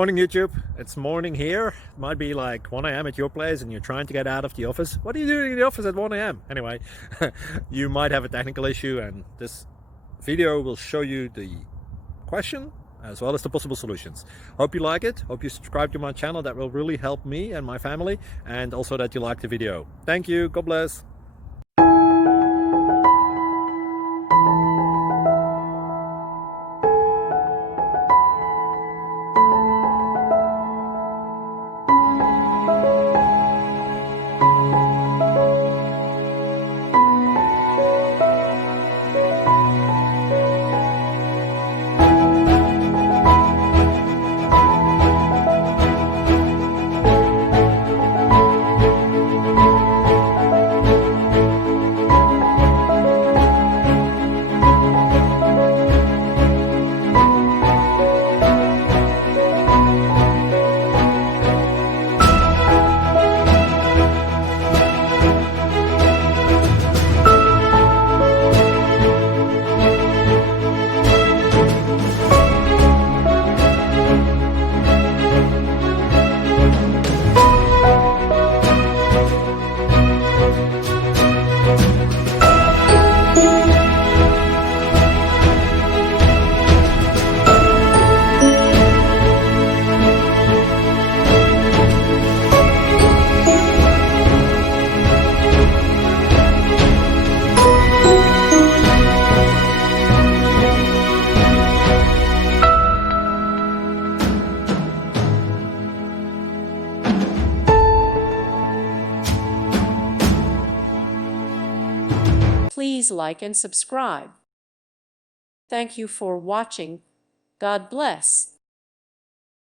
Morning YouTube, it's morning here. It might be like 1 a.m. at your place and you're trying to get out of the office. What are you doing in the office at 1 a.m.? Anyway, you might have a technical issue and this video will show you the question as well as the possible solutions. Hope you like it, hope you subscribe to my channel. That will really help me and my family, and also that you like the video. Thank you, God bless. Please like and subscribe. Thank you for watching. God bless.